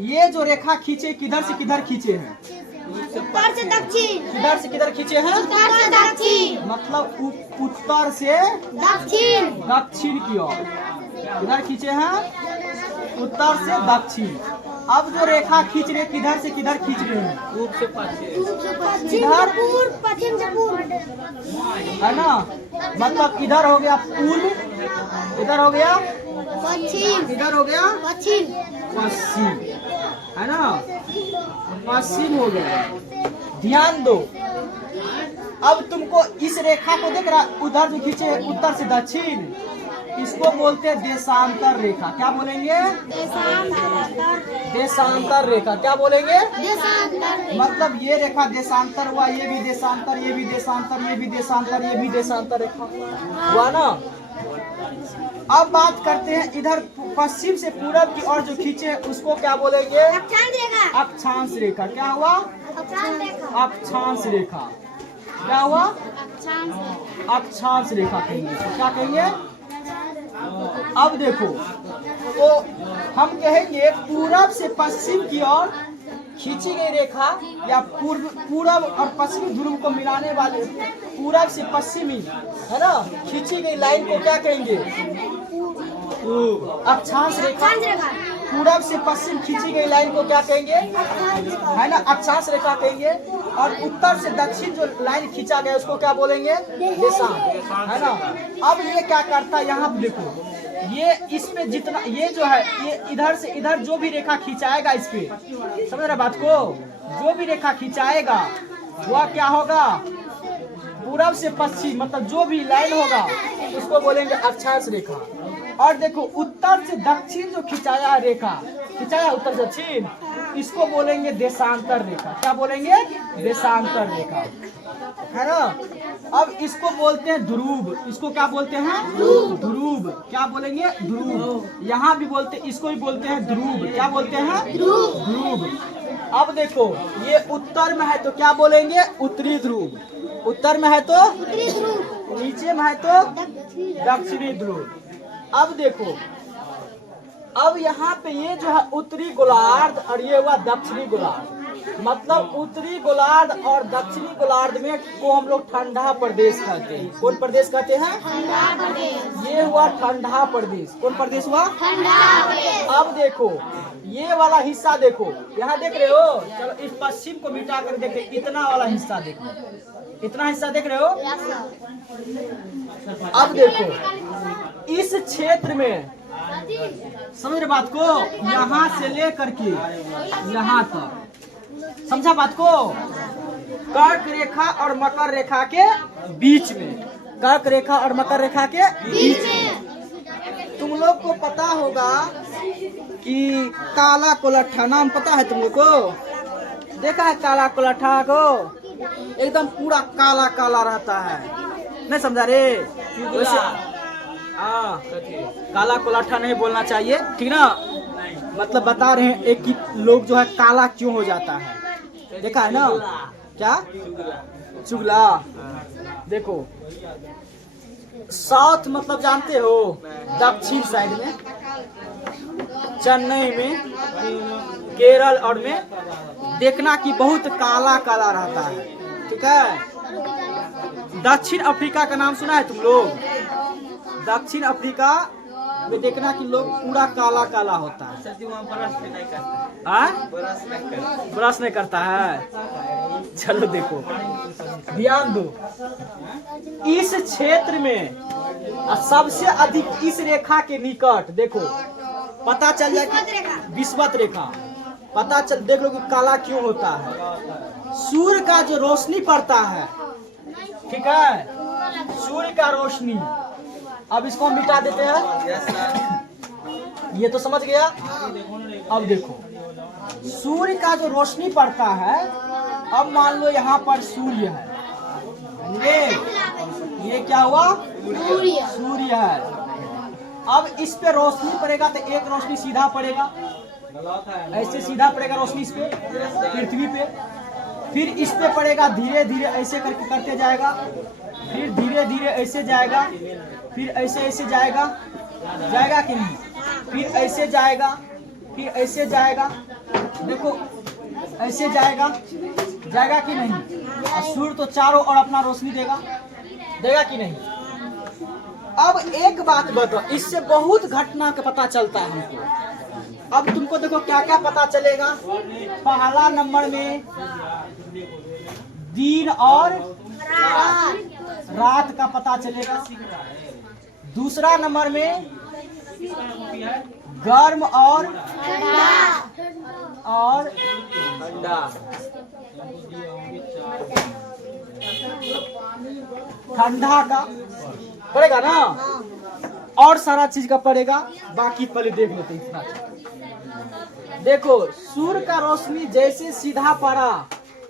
ये जो रेखा खींचे किधर से किधर खींचे हैं? उत्तर से दक्षिण। किधर से किधर खींचे हैं? उत्तर से दक्षिण। मतलब उत्तर से दक्षिण। दक्षिण की ओर। किधर खींचे हैं? उत्तर से दक्षिण। अब जो रेखा खींच रहे किधर से किधर खींच रहे हैं? पूर्व से पश्चिम। इधर पूर्व, पश्चिम से पूर्व। है ना? मतलब इधर हो गया पूर्व, इधर हो गया पश्चिम, इधर हो गया पश्चिम। पश्चिम, है ना? पश्चिम हो गया। ध्यान दो, अब तुमको इस रेखा को देख रहा, उधर जो खींचे उत्तर से दक्षिण, इसको बोलते हैं देशांतर रेखा। क्या बोलेंगे? देशांतर रेखा। क्या बोलेंगे? देशांतर। मतलब ये रेखा देशांतर हुआ, ये भी देशांतर, ये भी देशांतर, ये भी देशांतर, ये भी देशांतर रेखा हुआ ना। अब बात करते हैं इधर पश्चिम से पूरब की ओर जो खींचे उसको क्या बोलेंगे? अक्षांश रेखा। अक्षांश रेखा। क्या हुआ? अक्षांश रेखा। अक्षांश रेखा। क्या हुआ? अक्षांश रेखा कहेंगे। क्या कहेंगे? अब देखो, तो हम कहेंगे पूरब से पश्चिम की ओर खींची गई रेखा या पूरब और पश्चिमी ध्रुव को मिलाने वाले पूरब से पश्चिमी, है ना, खींची गई लाइन को क्या कहेंगे? अक्षांश रेखा। पूरब से पश्चिम खींची गई लाइन को क्या कहेंगे? है ना, अक्षांश रेखा कहेंगे। और उत्तर से दक्षिण जो लाइन खींचा गया उसको क्या बोलेंगे? देशांश, है ना। अब ये क्या करता है, यहाँ देखो, ये इस पे जितना ये जो है, ये इधर से इधर जो भी रेखा खिंचाएगा इस पे, समझ रहे बात को? जो भी रेखा खिंचाएगा वह क्या होगा? पूरब से पश्चिम, मतलब जो भी लाइन होगा उसको बोलेंगे अक्षांश रेखा। और देखो, उत्तर से दक्षिण जो खिंचाया है रेखा, खिंचाया उत्तर से दक्षिण, इसको बोलेंगे देशांतर रेखा। क्या बोलेंगे? देशांतर रेखा, है ना। अब इसको बोलते हैं ध्रुव। इसको क्या बोलते हैं? ध्रुव। क्या बोलेंगे? ध्रुव। यहाँ भी बोलते, इसको भी बोलते हैं ध्रुव। क्या बोलते हैं? ध्रुव। अब देखो, ये उत्तर में है तो क्या बोलेंगे? उत्तरी ध्रुव। उत्तर में है तो उत्तरी ध्रुव। नीचे में है तो दक्षिणी ध्रुव। अब देखो, अब यहाँ पे ये जो है उत्तरी गोलार्ध और ये हुआ दक्षिणी गोलार्ध। मतलब उत्तरी गोलार्ध और दक्षिणी गोलार्ध में को हम लोग ठंडा प्रदेश कहते हैं। कौन प्रदेश कहते हैं? ठंडा प्रदेश। ये हुआ ठंडा प्रदेश। कौन प्रदेश हुआ? ठंडा प्रदेश। अब देखो, ये वाला हिस्सा देखो, यहाँ देख रहे हो? चलो इस पश्चिम को मिटा कर देखते, इतना वाला हिस्सा देखो, इतना हिस्सा देख रहे हो? अब देखो, इस क्षेत्र में समझ रहे बात को? यहाँ से लेकर के यहाँ तक, समझा बात को? कर्क रेखा और मकर रेखा के बीच में, कर्क रेखा और मकर रेखा के बीच में तुम लोग को पता होगा कि काला कोलट्ठा नाम पता है तुम लोग को? देखा है काला कोलट्ठा को? एकदम पूरा काला काला रहता है, नहीं समझा रे? वैसे काला कोलाठा नहीं बोलना चाहिए, ठीक ना? मतलब बता रहे हैं एक कि लोग जो है काला क्यों हो जाता है। देखा है ना? क्या? चुगला। देखो, साउथ मतलब जानते हो? दक्षिण साइड में, चेन्नई में, केरल और में देखना कि बहुत काला काला रहता है, ठीक है। दक्षिण अफ्रीका का नाम सुना है तुम लोग? दक्षिण अफ्रीका में देखना कि लोग पूरा काला काला होता है। ब्रश नहीं करता है। चलो देखो, ध्यान दो, इस क्षेत्र में सबसे अधिक इस रेखा के निकट देखो, पता चल जाए कि विषुवत रेखा, पता चल देख लो कि काला क्यों होता है। सूर्य का जो रोशनी पड़ता है, ठीक है, सूर्य का रोशनी, अब इसको हम मिटा देते हैं। ये तो समझ गया। अब देखो, सूर्य का जो रोशनी पड़ता है, अब मान लो यहाँ पर सूर्य है, ये क्या हुआ? सूर्य है। अब इस पे रोशनी पड़ेगा तो एक रोशनी सीधा पड़ेगा, ऐसे सीधा पड़ेगा रोशनी इस पे पृथ्वी पे, फिर इस पे पड़ेगा, धीरे धीरे ऐसे करके करते जाएगा, फिर धीरे धीरे ऐसे जाएगा, फिर ऐसे ऐसे जाएगा, जाएगा कि नहीं? फिर ऐसे जाएगा, फिर ऐसे जाएगा, देखो ऐसे जाएगा, जाएगा कि नहीं? और सूर्य तो चारों ओर अपना रोशनी देगा, देगा कि नहीं? अब एक बात बताओ, इससे बहुत घटना का पता चलता है हमको। अब तुमको देखो क्या क्या पता चलेगा। पहला नंबर में दिन और रात का पता चलेगा। दूसरा नंबर में गर्म और ठंडा का पड़ेगा ना, और सारा चीज का पड़ेगा। बाकी पहले देख लेते हैं इतना। देखो सूर्य का रोशनी जैसे सीधा पड़ा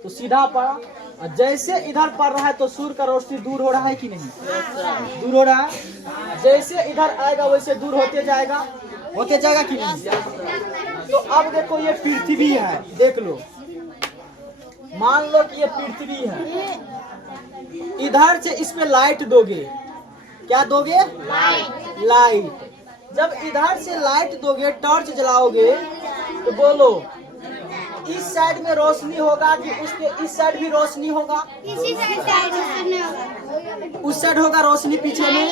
तो सीधा पड़ा, और जैसे इधर पड़ रहा है तो सूर्य का रोशनी दूर हो रहा है कि नहीं? दूर हो रहा है। जैसे इधर आएगा वैसे दूर होते जाएगा कि नहीं? तो अब देखो ये पृथ्वी है, देख लो, मान लो कि ये पृथ्वी है। इधर से इसमें लाइट दोगे, क्या दोगे? लाइट। जब इधर से लाइट दोगे, टॉर्च जलाओगे, तो बोलो इस साइड में रोशनी होगा कि उसके इस साइड भी रोशनी होगा? इसी साइड रोशनी होगा। उस साइड होगा रोशनी पीछे में।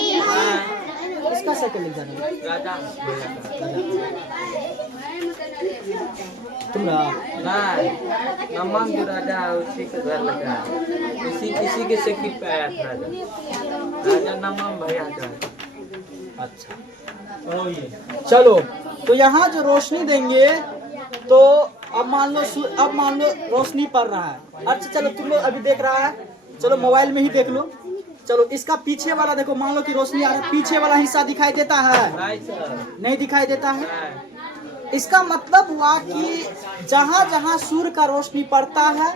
इसका साइकिल ले जाना नमन जो राजा उसी के घर लगा, इसी के साइकिल पे आया था राजा नमन भैया का। अच्छा चलो, तो यहाँ जो रोशनी देंगे तो अब मान लो रोशनी पड़ रहा है। अच्छा चलो, तुम लोग अभी देख रहा है, चलो मोबाइल में ही देख लो। चलो इसका पीछे वाला देखो, मान लो कि रोशनी आ रहा है, पीछे वाला हिस्सा दिखाई देता है? नहीं दिखाई देता है। इसका मतलब हुआ कि जहाँ जहाँ सूर्य का रोशनी पड़ता है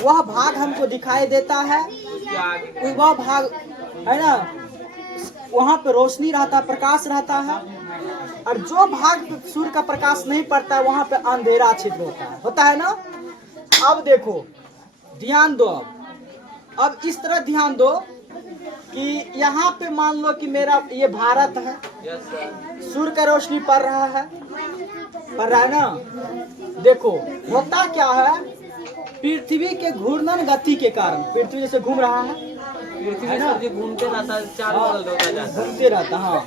वह भाग हमको दिखाई देता है, वह भाग है ना, वहाँ पे रोशनी रहता है, प्रकाश रहता है। और जो भाग पे सूर्य का प्रकाश नहीं पड़ता है वहाँ पे अंधेरा क्षेत्र होता है ना। अब देखो ध्यान दो, अब इस तरह ध्यान दो कि यहाँ पे मान लो कि मेरा ये भारत है, सूर्य का रोशनी पड़ रहा है ना। देखो होता क्या है, पृथ्वी के घूर्णन गति के कारण पृथ्वी जैसे घूम रहा है, पृथ्वी घूमते रहता है, चारों बगल होता जाता है, घूमते रहता। हाँ,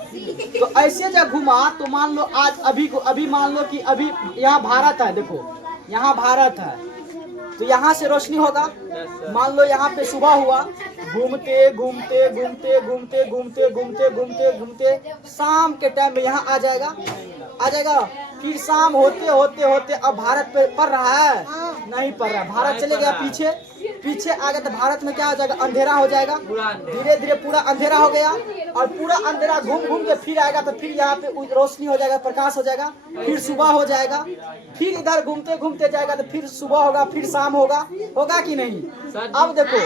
तो ऐसे जब घुमा तो मान लो आज अभी मान लो कि अभी यहाँ भारत है, देखो यहाँ भारत है, तो यहाँ से रोशनी होगा। मान लो यहाँ पे सुबह हुआ, घूमते घूमते घूमते घूमते घूमते घूमते घूमते घूमते शाम के टाइम में यहाँ आ जाएगा। फिर शाम होते होते होते अब भारत पे पड़ रहा है? नहीं पड़ रहा। भारत चले गया पीछे आ गया, तो भारत में क्या हो जाएगा? अंधेरा हो जाएगा। धीरे धीरे पूरा अंधेरा हो गया, और पूरा अंधेरा घूम घूम के फिर आएगा, तो फिर यहाँ पे रोशनी हो जाएगा, प्रकाश हो जाएगा, फिर सुबह हो जाएगा, फिर इधर घूमते घूमते जाएगा, तो फिर सुबह होगा, फिर शाम होगा कि नहीं? अब देखो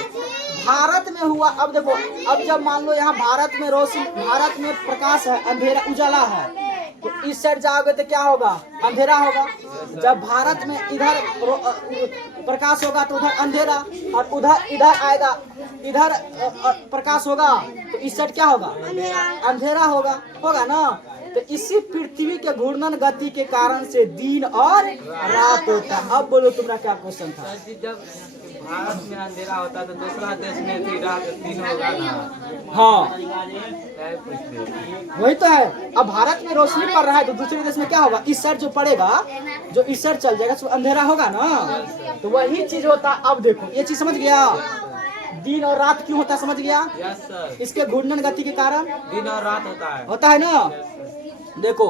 भारत में हुआ। अब देखो, अब जब मान लो यहाँ भारत में प्रकाश है, अंधेरा उजाला है, तो इस साइड जाओगे तो क्या होगा? अंधेरा होगा। जब भारत में इधर प्रकाश होगा तो उधर अंधेरा, और इधर आएगा, इधर प्रकाश होगा, तो इस साइड क्या होगा? अंधेरा होगा ना। तो इसी पृथ्वी के घूर्णन गति के कारण से दिन और रात होता है। अब बोलो तुम्हारा क्या क्वेश्चन था? जब भारत में अंधेरा होता तो दूसरा देश में भी रात दिन होगा ना। हाँ वही तो है। अब भारत में रोशनी पड़ रहा है तो दूसरे देश में क्या होगा? इस साइड जो पड़ेगा, जो इस साइड चल जाएगा, तो अंधेरा होगा ना। तो वही चीज होता। अब देखो ये चीज समझ गया, दिन और रात क्यों होता है? समझ गया? इसके घूर्णन गति के कारण दिन और रात होता है ना। देखो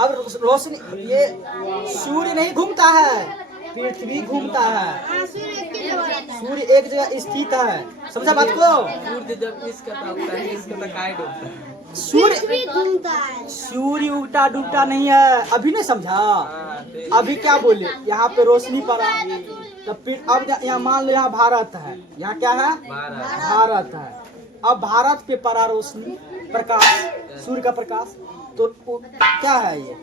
अब रोशनी, ये सूर्य नहीं घूमता है, पृथ्वी घूमता है। सूर्य एक जगह स्थित है, समझा बात को? सूर्य जब इसका होता है, इसका डूबता है। सूर्य उल्टा डूबता नहीं है। अभी नहीं समझा? अभी क्या बोले? यहाँ पे रोशनी पड़ा, तो फिर अब यहाँ मान लो यहाँ भारत है, यहाँ क्या है? भारत है। अब भारत पे पड़ा रोशनी, प्रकाश, सूर्य का प्रकाश, तो क्या है ये?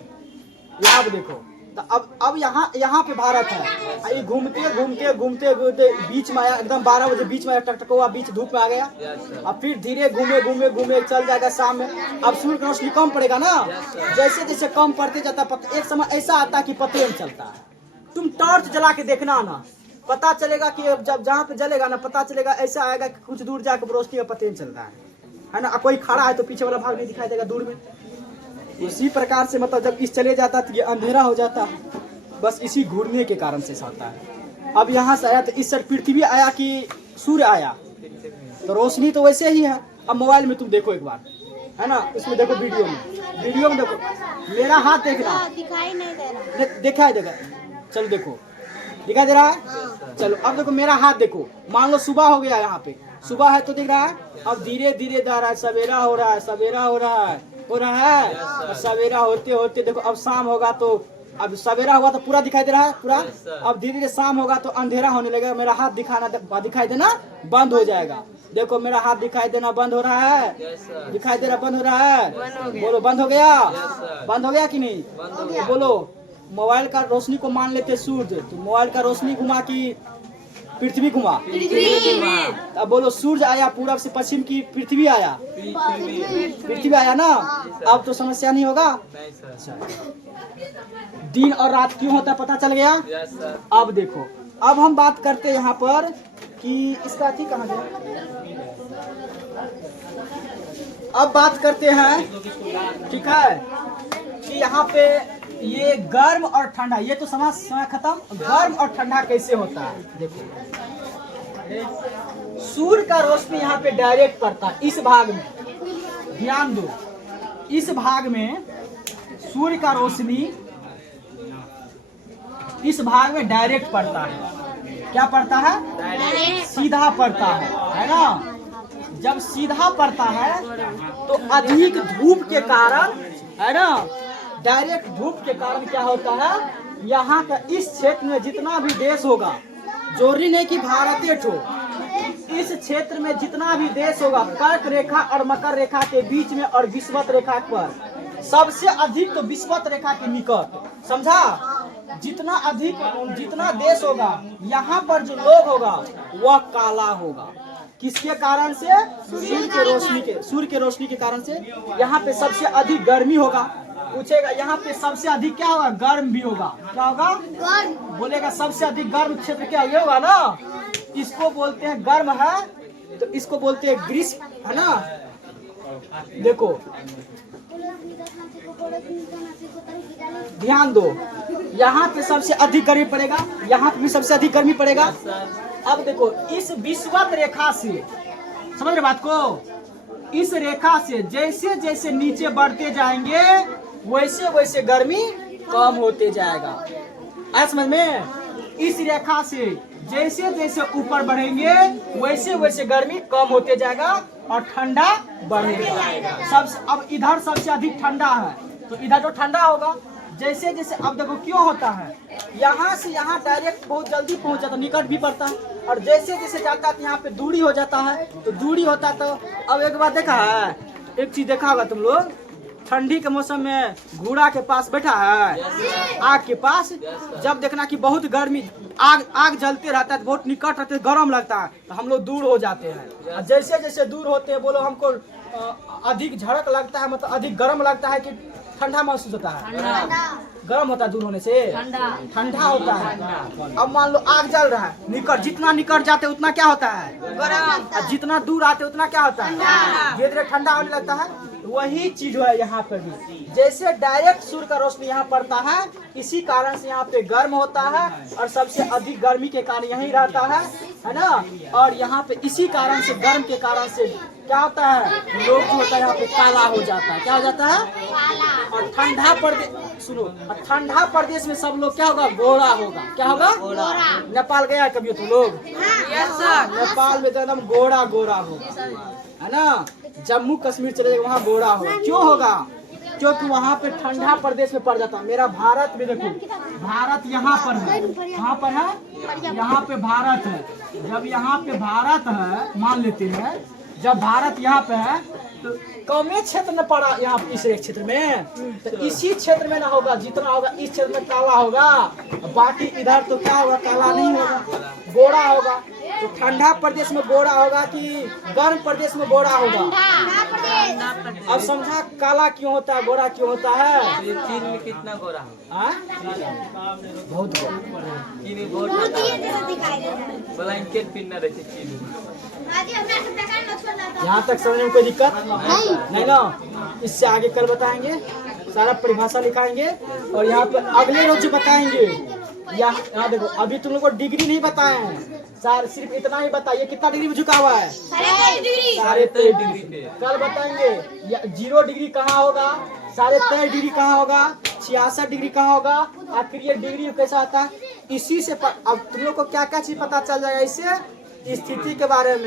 यहाँ पे देखो, तो अब यहाँ पे भारत है। ये घूमते घूमते घूमते घूमते बीच में आया, एकदम 12 बजे बीच में टकटका बीच धूप में आ गया। अब फिर धीरे घूमे चल जाएगा शाम में। अब सूर्य की रोशनी कम पड़ेगा ना, जैसे जैसे कम पड़ते जाता है, एक समय ऐसा आता है कि पता नहीं चलता है। तुम टॉर्च जला के देखना ना, पता चलेगा कि जब जहाँ पे जलेगा ना पता चलेगा, ऐसा आएगा कि कुछ दूर जाकर रोशनी का पता नहीं चलता है ना। कोई खड़ा है तो पीछे वाला भाग नहीं दिखाई देगा दूर में। उसी प्रकार से मतलब जब इस चले जाता तो ये अंधेरा हो जाता है, बस इसी घूरने के कारण से होता है। अब यहाँ से आया तो इस साइड पृथ्वी आया कि सूर्य आया, तो रोशनी तो वैसे ही है। अब मोबाइल में तुम देखो एक बार, है ना, उसमें देखो वीडियो में देखो, मेरा हाथ देखना, दिखाई नहीं दे रहा। दिखाई देगा, चलो देखो दिखाई दे रहा है। चलो अब देखो मेरा हाथ देखो, मान लो सुबह हो गया, यहाँ पे सुबह है तो दिख रहा है। अब धीरे धीरे जा रहा है, सवेरा हो रहा है, सवेरा हो रहा है, सवेरा होते होते देखो अब शाम होगा, तो अब सवेरा हुआ तो पूरा दिखाई दे रहा है पूरा। अब धीरे धीरे शाम होगा तो अंधेरा होने लगेगा, मेरा हाथ दिखाई देना बंद हो जाएगा। देखो मेरा हाथ दिखाई देना बंद हो रहा है, दिखाई दे रहा बंद हो रहा है, बोलो बंद हो गया, बंद हो गया कि नहीं, बोलो। मोबाइल का रोशनी को मान लेते सूर्य, तो मोबाइल का रोशनी घुमा कि पृथ्वी घुमा, अब बोलो सूर्य आया पूरब से पश्चिम की पृथ्वी आया, पृथ्वी आया ना। अब तो समस्या नहीं होगा। दिन और रात क्यों होता है पता चल गया। अब देखो अब हम बात करते हैं यहाँ पर कि इसका ठीक कहाँ गया। अब बात करते हैं, ठीक है, कि यहाँ पे ये गर्म और ठंडा, ये तो समय खत्म। गर्म और ठंडा कैसे होता है देखो, सूर्य का रोशनी यहाँ पे डायरेक्ट पड़ता है इस भाग में, ध्यान दो, इस भाग में सूर्य का रोशनी इस भाग में डायरेक्ट पड़ता है। क्या पड़ता है, सीधा पड़ता है ना। जब सीधा पड़ता है तो अधिक धूप के कारण, है ना, डायरेक्ट धूप के कारण क्या होता है, यहाँ का इस क्षेत्र में जितना भी देश होगा, जोरी नहीं कि भारत हो, इस क्षेत्र में जितना भी देश होगा, कर्क रेखा और मकर रेखा के बीच में और विषुवत रेखा पर सबसे अधिक तो विषुवत रेखा के निकट, समझा। जितना देश होगा यहाँ पर जो लोग होगा वह काला होगा। किसके कारण से, सूर्य के रोशनी के कारण से। यहाँ पे सबसे अधिक गर्मी होगा, पूछेगा यहाँ पे सबसे अधिक क्या होगा, गर्म भी होगा। क्या होगा, बोलेगा सबसे अधिक गर्म क्षेत्र क्या होगा ना, इसको बोलते हैं गर्म है, तो इसको बोलते हैं ग्रीष्म, है ना। देखो ध्यान दो, यहाँ पे सबसे अधिक गर्मी पड़ेगा, यहाँ पे भी सबसे अधिक गर्मी पड़ेगा। अब देखो इस विषुवत रेखा से, समझ रहे बात को, इस रेखा से जैसे जैसे नीचे बढ़ते जाएंगे वैसे वैसे गर्मी कम होते जाएगा। आया समझ में, इस रेखा से जैसे जैसे ऊपर बढ़ेंगे वैसे वैसे गर्मी कम होते जाएगा और ठंडा बढ़ेगा। अब इधर सबसे अधिक ठंडा है तो इधर जो ठंडा होगा, जैसे जैसे अब देखो क्यों होता है, यहाँ से यहाँ डायरेक्ट बहुत जल्दी पहुँच जाता है, निकट भी पड़ता है, और जैसे जैसे जाता है यहाँ पे दूरी हो जाता है, तो दूरी होता है। तो अब एक बात देखा है, एक चीज देखा होगा तुम लोग, ठंडी के मौसम में घोड़ा के पास बैठा है, आग के पास, जब देखना कि बहुत गर्मी, आग जलते रहता है, बहुत निकट रहते हैं, गर्म लगता है, तो हम लोग दूर हो जाते हैं। और जैसे जैसे दूर होते हैं, बोलो हमको अधिक झड़क लगता है, मतलब अधिक गर्म लगता है कि ठंडा महसूस होता है, गर्म होता है दूर होने से, ठंडा होता है। अब मान लो आग जल रहा है, निकट, जितना निकट जाते उतना क्या होता है, गर्म, जितना दूर आते उतना क्या होता है, धीरे धीरे ठंडा होने लगता है। वही चीज है यहाँ पर भी, जैसे डायरेक्ट सूर्य का रोशनी यहाँ पड़ता है, इसी कारण से यहाँ पे गर्म होता है, और सबसे अधिक गर्मी के कारण यही रहता है ना। और यहाँ पे इसी कारण से, गर्म के कारण से क्या होता है, लोग जो होता है यहाँ पे काला हो जाता है। क्या हो जाता है, और ठंडा प्रदेश, सुनो, ठंडा प्रदेश में सब लोग क्या होगा, गोरा होगा। क्या होगा, नेपाल गया कभी तुम लोग, नेपाल में तो एकदम गोरा गोरा होगा, है ना। जम्मू कश्मीर चले जाएगा वहाँ गोरा होगा। क्यों होगा, क्योंकि वहाँ पे ठंडा प्रदेश में पड़ जाता है। मेरा भारत में देखो, भारत यहाँ पर है, कहाँ पर है, यहाँ पे भारत है। जब यहाँ पे भारत है मान लेते हैं, जब भारत यहाँ पे है तो कमे क्षेत्र में पड़ा यहाँ इस क्षेत्र में, तो इसी क्षेत्र में ना होगा, जितना होगा इस क्षेत्र में काला होगा, बाकी इधर तो क्या होगा, काला नहीं होगा, गोरा होगा। तो ठंडा प्रदेश में गोरा होगा कि गर्म प्रदेश में गोरा होगा? अब समझा काला क्यों होता है, गोरा क्यों होता है? ये चीन में कितना गोरा होगा? हाँ? बहुत गोरा। चीन में बहुत ब्लैंकेट पहनना रहते चीन में। यहाँ तक समझने में कोई दिक्कत नहीं ना? इससे आगे कल बताएंगे, सारा परिभाषा लिखाएंगे और यहाँ पे अगले रोज बताएंगे। यहाँ देखो, अभी तुम लोग को डिग्री नहीं बताए हैं सर, सिर्फ इतना ही बताइए कितना डिग्री में झुका हुआ है? 23.5 डिग्री पे। कल बताएंगे 0 डिग्री कहाँ होगा, 23.5 डिग्री कहाँ होगा, 66 डिग्री कहाँ होगा, आखिर ये डिग्री कैसा आता है। इसी से अब तुम लोग को क्या क्या चीज पता चल जाएगा इससे, स्थिति के बारे में।